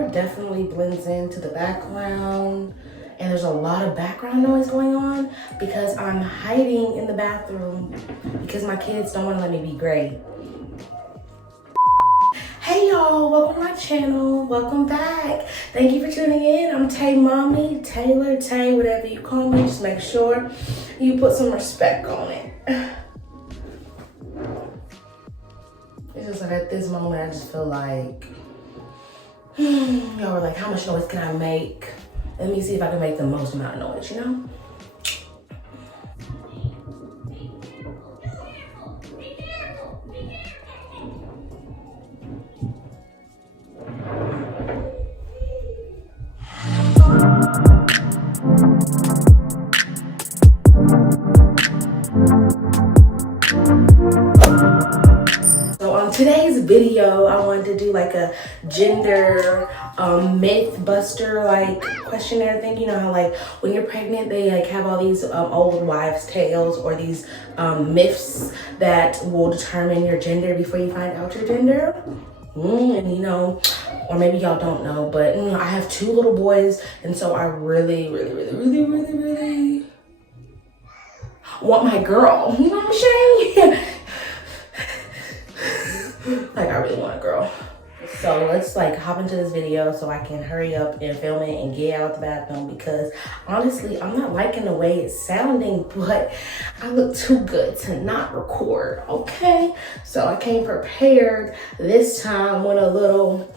hair definitely blends into the background. And there's a lot of background noise going on because I'm hiding in the bathroom because my kids don't want to let me be great. Hey y'all, welcome to my channel. Welcome back. Thank you for tuning in. I'm Tay Mommy, Taylor, Tay, whatever you call me. Just make sure you put some respect on it. It's just like at this moment, I just feel like, y'all were like, how much noise can I make? Let me see if I can make the most amount of noise, you know? Today's video, I wanted to do like a gender myth buster like questionnaire thing. You know how like when you're pregnant, they like have all these old wives' tales or these myths that will determine your gender before you find out your gender. And you know, or maybe y'all don't know, but you know, I have 2 little boys, and so I really want my girl. You know what I'm saying? Like I really want a girl. So let's like hop into this video so I can hurry up and film it and get out the bathroom, because honestly I'm not liking the way it's sounding, but I look too good to not record, okay? So I came prepared this time with a little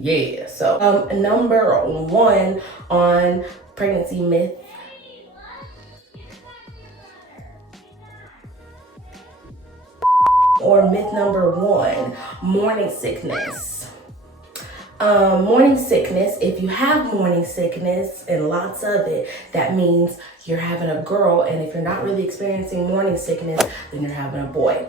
yeah. So number 1 on pregnancy myth. Or myth number 1, morning sickness. Morning sickness, if you have morning sickness and lots of it, that means you're having a girl. And if you're not really experiencing morning sickness, then you're having a boy.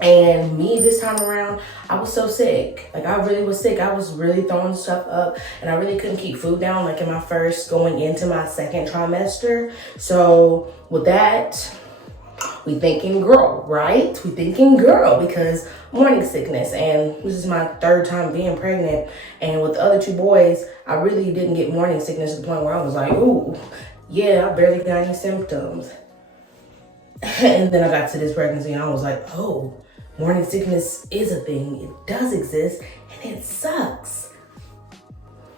And me this time around, I was so sick. Like I really was sick. I was really throwing stuff up and I really couldn't keep food down like in my first going into my 2nd trimester. So with that, we thinking girl, right? We thinking girl because morning sickness, and this is my 3rd time being pregnant. And with the other 2 boys, I really didn't get morning sickness to the point where I was like, ooh, yeah, I barely got any symptoms. And then I got to this pregnancy and I was like, oh, morning sickness is a thing. It does exist and it sucks.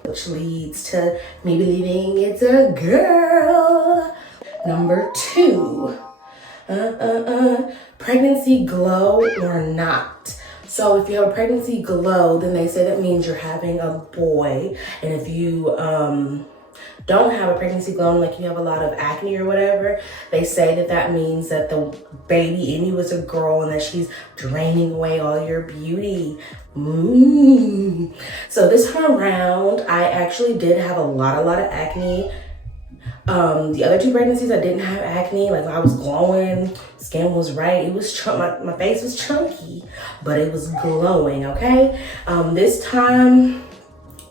Which leads to me believing it's a girl. Number 2. Pregnancy glow or not. So if you have a pregnancy glow, then they say that means you're having a boy. And if you don't have a pregnancy glow, like you have a lot of acne or whatever, they say that that means that the baby in you is a girl and that she's draining away all your beauty. So this time around, I actually did have a lot of acne. The other 2 pregnancies, I didn't have acne. Like I was glowing, skin was right. It was my face was chunky, but it was glowing. Okay. This time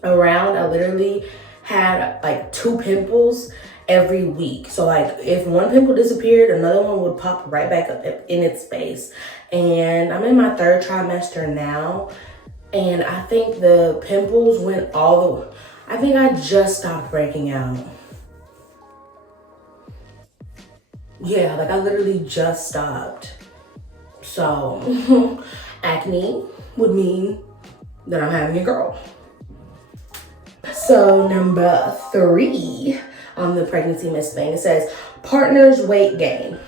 around, I literally had like 2 pimples every week. So like if one pimple disappeared, another one would pop right back up in its space. And I'm in my 3rd trimester now, and I think the pimples went all the. I think I just stopped breaking out. Yeah, like I literally just stopped. So acne would mean that I'm having a girl. So number 3 on the pregnancy myth thing, it says partner's weight gain.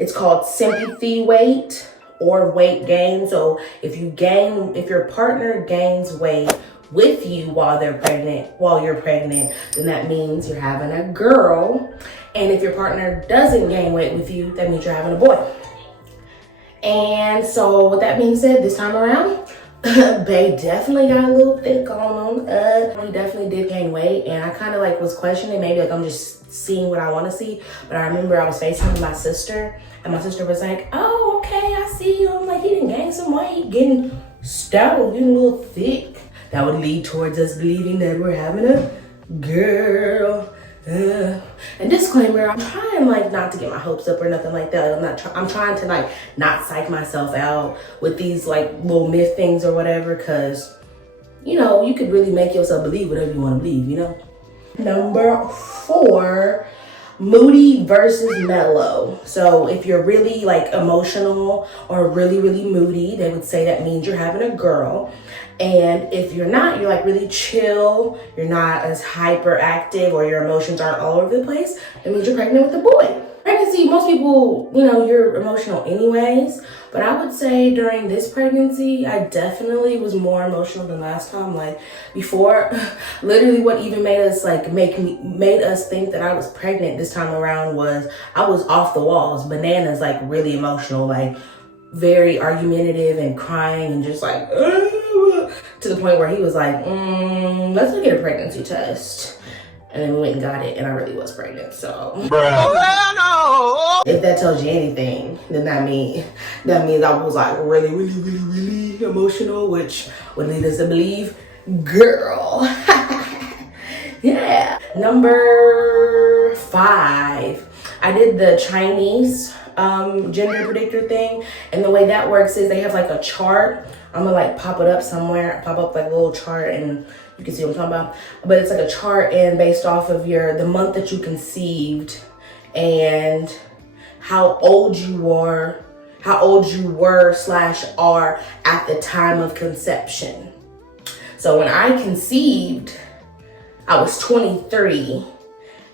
It's called sympathy weight or weight gain. So if your partner gains weight with you while you're pregnant, then that means you're having a girl. And if your partner doesn't gain weight with you, that means you're having a boy. And so with that being said, this time around, babe definitely got a little thick on him. He definitely did gain weight, and I kind of like was questioning, maybe like I'm just seeing what I want to see. But I remember I was FaceTiming my sister, and my sister was like, oh, okay, I see you. I'm like, he didn't gain some weight, getting stout, getting a little thick. That would lead towards us believing that we're having a girl. And disclaimer, I'm trying like not to get my hopes up or nothing like that. I'm trying to like not psych myself out with these like little myth things or whatever, because you know, you could really make yourself believe whatever you want to believe, you know? Number 4, moody versus mellow. So if you're really like emotional or really, really moody, they would say that means you're having a girl. And if you're not, you're like really chill, you're not as hyperactive, or your emotions aren't all over the place, it means you're pregnant with a boy. Pregnancy, most people, you know, you're emotional anyways, but I would say during this pregnancy, I definitely was more emotional than last time. Like before, literally what even made us like made us think that I was pregnant this time around was I was off the walls, bananas, like really emotional, like very argumentative and crying and just like to the point where he was like, let's go get a pregnancy test. And then we went and got it, and I really was pregnant, so. Oh, no. If that tells you anything, then that means I was like really, really, really, really emotional, which would lead us to believe, girl. Yeah. Number 5, I did the Chinese gender predictor thing, and the way that works is they have like a chart. I'm gonna like pop it up somewhere, pop up like a little chart, and you can see what I'm talking about. But it's like a chart, and based off of the month that you conceived and how old you were / are at the time of conception. So when I conceived, I was 23,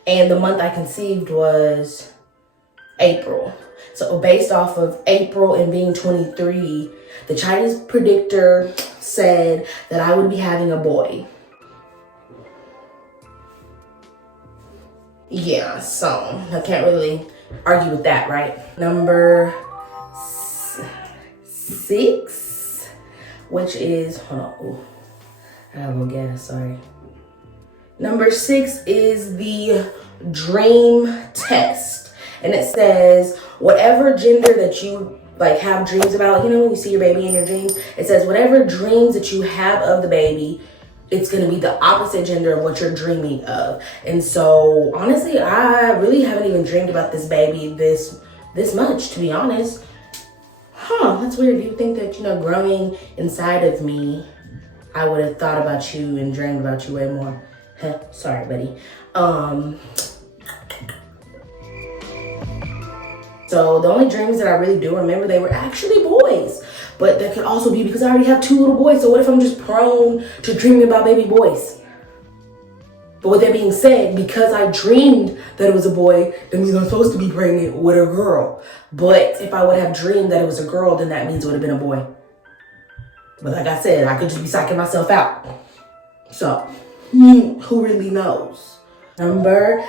and the month I conceived was April. So based off of April and being 23, the Chinese predictor said that I would be having a boy. Yeah, so I can't really argue with that, right? Number 6, which is, hold on, ooh, I got a little gas, sorry. Number 6 is the dream test. And it says, whatever gender that you like have dreams about, you know, when you see your baby in your dreams, it says whatever dreams that you have of the baby, it's going to be the opposite gender of what you're dreaming of. And so honestly, I really haven't even dreamed about this baby this much, to be honest. That's weird. Do you think that, you know, growing inside of me, I would have thought about you and dreamed about you way more? Sorry, buddy. So the only dreams that I really do remember, they were actually boys. But that could also be because I already have 2 little boys. So what if I'm just prone to dreaming about baby boys? But with that being said, because I dreamed that it was a boy, that means I'm supposed to be pregnant with a girl. But if I would have dreamed that it was a girl, then that means it would have been a boy. But like I said, I could just be psyching myself out. So, who really knows? Number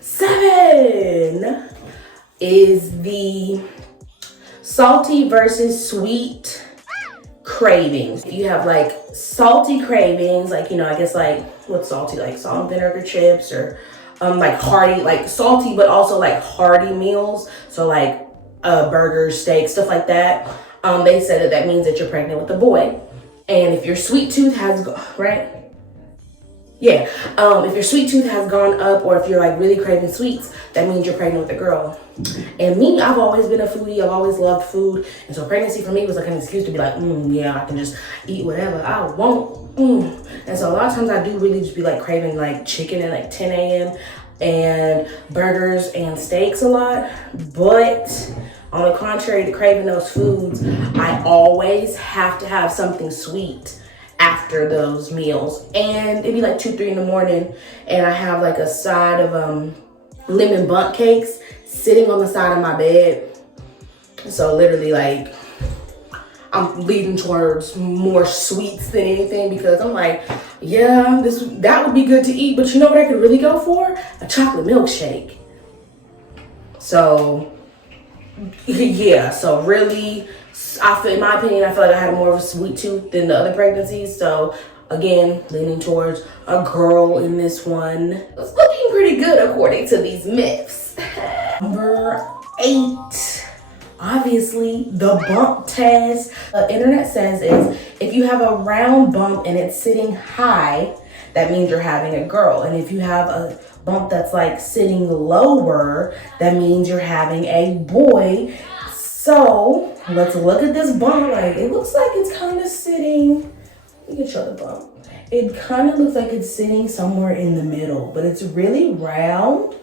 7 is the salty versus sweet cravings. If you have like salty cravings, like, you know, I guess like what's salty, like salt and vinegar chips, or like hearty, like salty but also like hearty meals, so like burgers, steaks, stuff like that. They said that means that you're pregnant with a boy. And if your sweet tooth has if your sweet tooth has gone up, or if you're like really craving sweets, that means you're pregnant with a girl. And me, I've always been a foodie. I've always loved food. And so pregnancy for me was like an excuse to be like, yeah, I can just eat whatever I want. And so a lot of times I do really just be like craving like chicken at like 10 a.m. and burgers and steaks a lot. But on the contrary to craving those foods, I always have to have something sweet after those meals. And it'd be like 2-3 in the morning, and I have like a side of lemon bundt cakes sitting on the side of my bed. So literally like I'm leaning towards more sweets than anything, because I'm like, yeah, that would be good to eat, but you know what I could really go for? A chocolate milkshake. So yeah, so really, in my opinion, I feel like I had more of a sweet tooth than the other pregnancies. So again, leaning towards a girl in this one. It's looking pretty good according to these myths. Number 8, obviously the bump test. The internet says is if you have a round bump and it's sitting high, that means you're having a girl. And if you have a bump that's like sitting lower, that means you're having a boy. So let's look at this bump. Like, it looks like it's kind of sitting, you can show the bump. It kind of looks like it's sitting somewhere in the middle, but it's really round.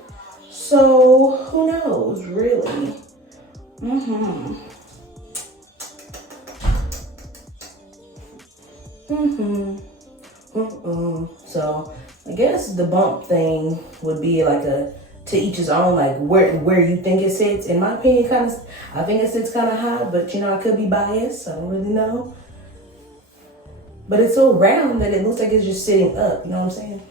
So who knows, really? So I guess the bump thing would be like a to each his own, like where you think it sits. In my opinion, I think it sits kind of high, but you know, I could be biased. I don't really know. But it's so round that it looks like it's just sitting up. You know what I'm saying?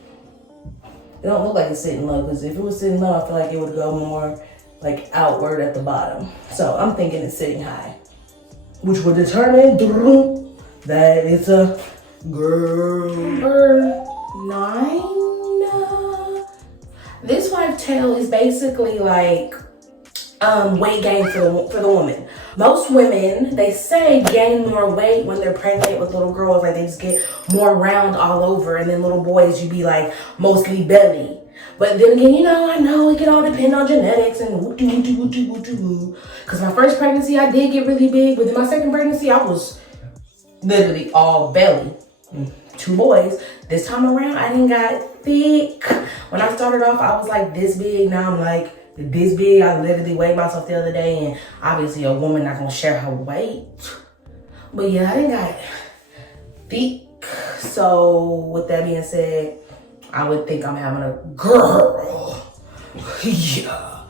It don't look like it's sitting low, because if it was sitting low, I feel like it would go more like outward at the bottom. So I'm thinking it's sitting high, which will determine that it's a girl. Number 9. This wife tale is basically like weight gain for the woman. Most women, they say, gain more weight when they're pregnant with little girls. Like, they just get more round all over, and then little boys, you be like mostly belly. But then again, you know, I know it can all depend on genetics and woo-doo-woo-doo-woo-doo-woo. Because my first pregnancy, I did get really big. But in my second pregnancy, I was literally all belly. 2 boys. This time around, I didn't got thick. When I started off, I was like this big. Now I'm like this big. I literally weighed myself the other day, and obviously a woman not gonna share her weight. But yeah, I didn't got thick. So with that being said, I would think I'm having a girl. Yeah.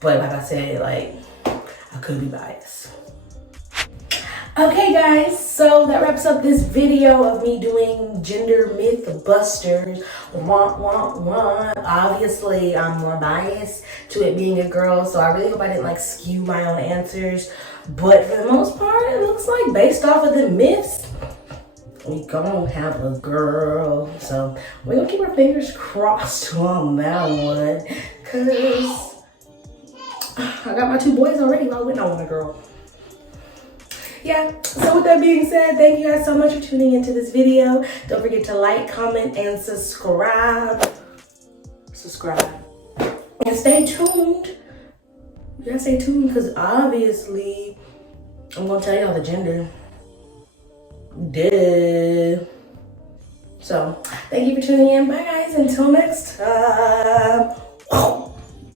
But like I said, like, I could be biased. Okay guys, so that wraps up this video of me doing gender myth busters. Obviously, I'm more biased to it being a girl, so I really hope I didn't like skew my own answers. But for the most part, it looks like based off of the myths, we gonna have a girl. So we're gonna keep our fingers crossed on that one, cause I got my 2 boys already. Why wouldn't I want a girl? Yeah, so with that being said, thank you guys so much for tuning into this video. Don't forget to like, comment, and subscribe. And stay tuned. You gotta stay tuned, because obviously I'm gonna tell y'all the gender. Duh. So thank you for tuning in. Bye guys, until next time.